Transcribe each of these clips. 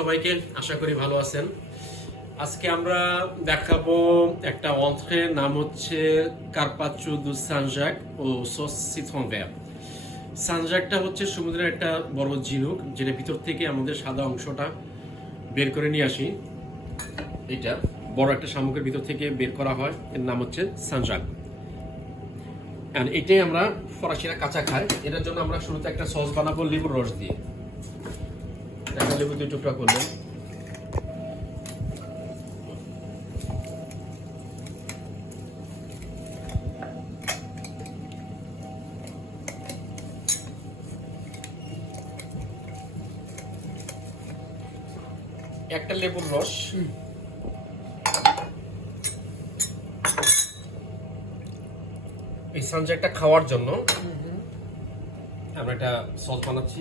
সবাইকে আশা করি ভালো আছেন। আজকে আমরা দেখাবো একটা অন্ত্রে, নাম হচ্ছে কার্পাচো দু সানজাক ও সস সিট্রন ভার্ট। সানজাকটা হচ্ছে সমুদ্রের একটা বড় ঝিনুক, যেটা ভিতর থেকে আমাদের সাদা অংশটা বের করে নিয়ে আসি। এটা বড় একটা শামুকের ভিতর থেকে বের করা হয়, এর নাম হচ্ছে সানজাক। আর এটাই আমরা ফরাসিরা কাঁচা খাই। এটার জন্য আমরা শুরুতে একটা সস বানাবো লেবুর রস দিয়ে। একটা লেবু 2 টুকরা করলেন, একটা লেবুর রস, এই সানজাকটা খাওয়ার জন্য আমরা একটা সস বানাচ্ছি।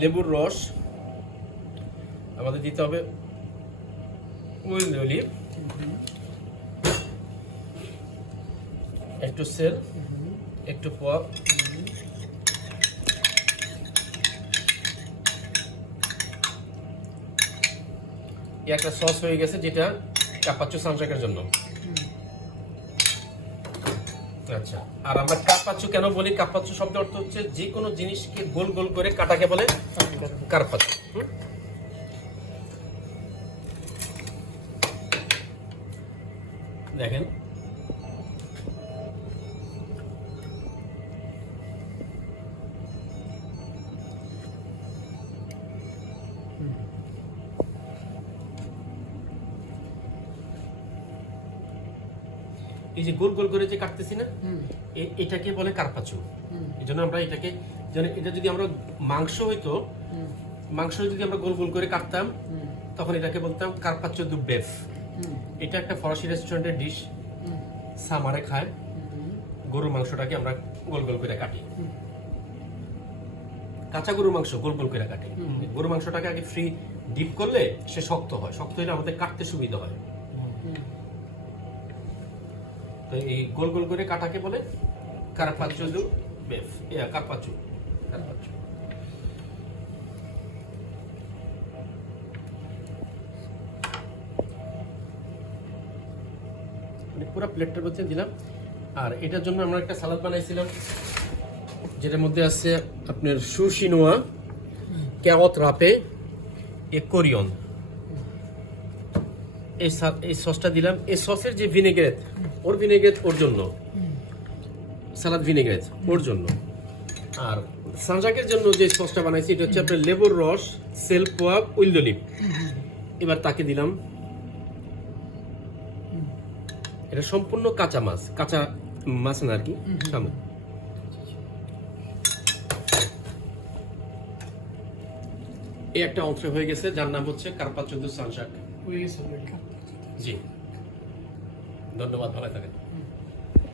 লেবুর রস আমাদের দিতে হবে, অলিভ, একটু সেল, একটু পোয়াব, একটা সস হয়ে গেছে, যেটা কার্পাচো সানজাকের জন্য। আচ্ছা, আর আমরা কার্পাচো কেন বলি? কার্পাচো শব্দ অর্থ হচ্ছে যে কোনো জিনিসকে গোল গোল করে কাটাকে বলে কার্পাচো। দেখেন, এই যে গোল গোল করে যে কাটতেছি না, এটাকে বলে কার্পাচো। এই জন্য আমরা এটাকে, এটা যদি আমরা মাংস হইতো, মাংস যদি আমরা গোল গোল করে কাটতাম, তখন এটাকে বলতাম কার্পাচো দু বেফ। এটা একটা ফরাসি রেস্টুরেন্টের ডিশ, সামারে খায়। গরুর মাংসটাকে আমরা গোল গোল করে কাটি, কাঁচা গরুর মাংস গোল গোল করে কাটি। গরুর মাংসটাকে আগে ফ্রি ডিপ করলে সে শক্ত হয়, শক্ত হলে আমাদের কাটতে সুবিধা হয়। তো এই গোল গোল করে কাটাকে বলে কার্পাচো দু বেফ, কার্পাচো। পুরো প্লেটটার মধ্যে দিলাম। আর এটার জন্য আমরা একটা সালাদ বানাইছিলাম, যেটার মধ্যে আছে আপনার সুশিনোয়া, ক্যারট রাপে, কোরিয়ন। এই সসটা দিলাম। এই সসের যে ভিনেগ্রেট, ওর ভিনেগ্রেট ওর জন্য, সালাদ ভিনেগ্রেট ওর জন্য। আর সানজাকের জন্য যে সসটা বানাইছি, এটা হচ্ছে আপনার লেবুর রস, সেল, পোয়াব, অলিভ। এবার তাকে দিলাম। এটা সম্পূর্ণ কাঁচা মাছ, কাঁচা মাছ না আর কি, শামুক। এই একটা অংশ হয়ে গেছে, যার নাম হচ্ছে কার্পাচো দু সানজাক। জি, ধন্যবাদ, ভালো থাকেন।